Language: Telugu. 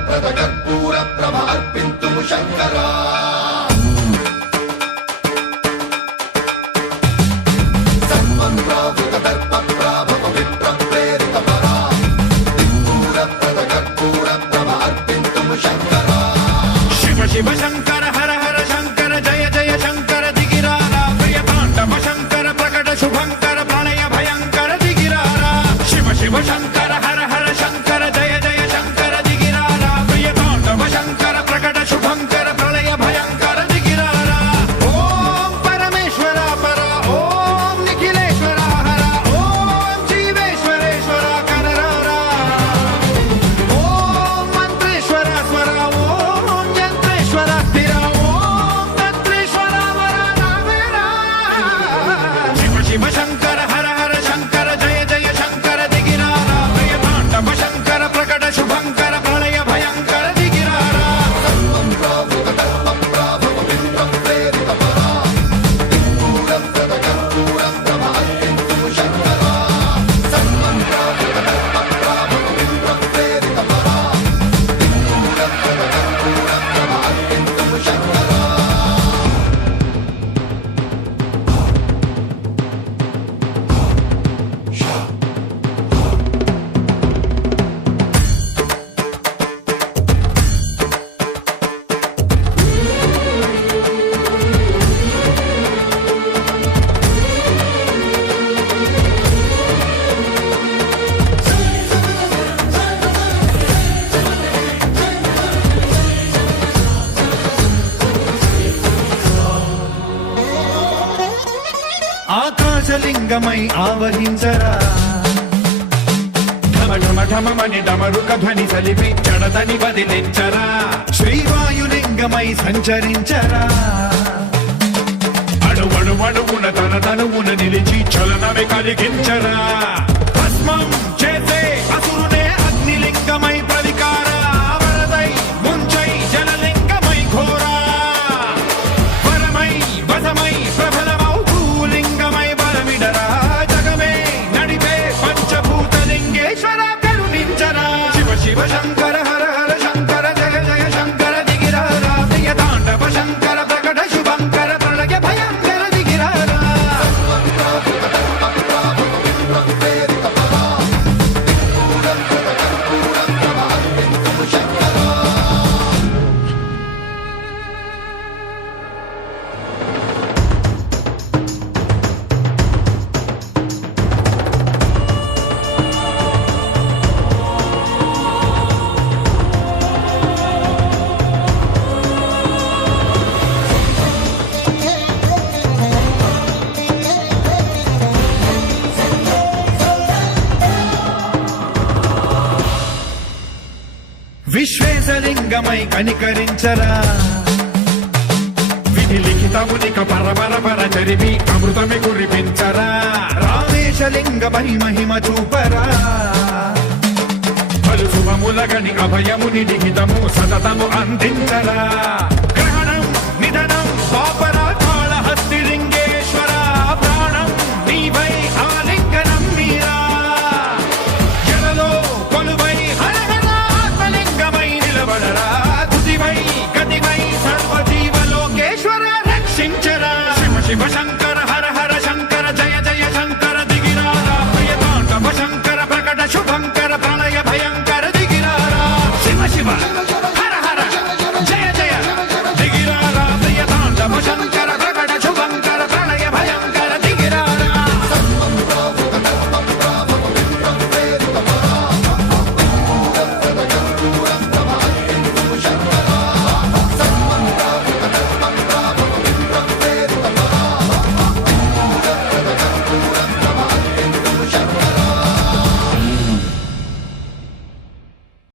ప్రద కర్పూర ప్రభ అర్పింతుము శంకరా సన్మంత్రావృత దర్ప ప్రాభవ విప్ర ప్రేరిత పరా దిక్పూర ప్రద కర్పూర ప్రభ అర్పింతుము శంకరా శివ శివ శంకర హర హర శంకర జయ జయ శంకర దిగిరారా ప్రియ తాండవ శంకర ప్రకట శుభంకర ప్రళయ భయంకర దిగిరారా శివ శివ శంకర హర హర శంకర జయ జయ శంకర దిగిరారా ప్రియ తాండవ శంకర ప్రకట శుభంకర ప్రళయ భయంకర దిగిరారా ఓం పరమేశ్వర పర ఓం నిఖిలేశ్వర హర ఓం జీవేశ్వరేశ్వర కరరారా ఓం మంత్రేశ్వర స్వర ఓం యంత్రేశ్వర స్థిర ఓం తంత్రేశ్వర వర నావేరా శివ శివ శంకర హర హర శంకర జయ జయ శంకర దిగిరారా ప్రియ తాండవ శంకర ప్రకట శుభంకర ప్రళయ భయంకర దిగిరారా సన్మంత్రావృత దర్ప ప్రాభవ విప్ర ప్రేరిత పరా దిక్పూర ప్రద కర్పూర ప్రభ అర్పింతుము శంకరా సన్మంత్రావృత దర్ప ప్రాభవ విప్ర ప్రేరిత పరా దిక్పూర ప్రద కర్పూర ప్రభ అర్పింతుము శంకరా ఆకాశలింగమై ఆవహించరా ఢమ ఢమ ఢమమని డమరుక ధ్వని సలిపి చడతని వదిలించరా శ్రీవాయులింగమై సంచరించరా అణువణువున తన తనువున నిలిచి చలనమే కలిగించరా భస్మం చేసే అసురునే అగ్నిలింగమై ప్రవికార వరదై ముంచై జలలింగమై ఘోరా వరమై వసమై ప్రబలమౌ భూలింగమై బలమిడరా జగమే నడిపే పంచభూతలింగేశ్వర కరుణించరా శివ శివ శంకర హర హర శంకర జయ జయ శంకర దిగిరారా ప్రియ తాండవ శంకర ప్రకట శుభంకర ప్రళయ భయంకర దిగిరారా సన్మంత్రావృత దర్ప ప్రాభవ విప్ర ప్రేరిత పరా దిక్పూర ప్రద కర్పూర ప్రభ అర్పింతుము శంకరా విశ్వేశలింగమై కనికరించరా విధి లిఖితమునిక పరపర పర చరివి అమృతమి కురిపించరా రామేశలింగమై మహిమ చూపరా పలు శుభములగని అభయముని లిఖితము సతతము అందించరా గ్రహణం నిధనం పాప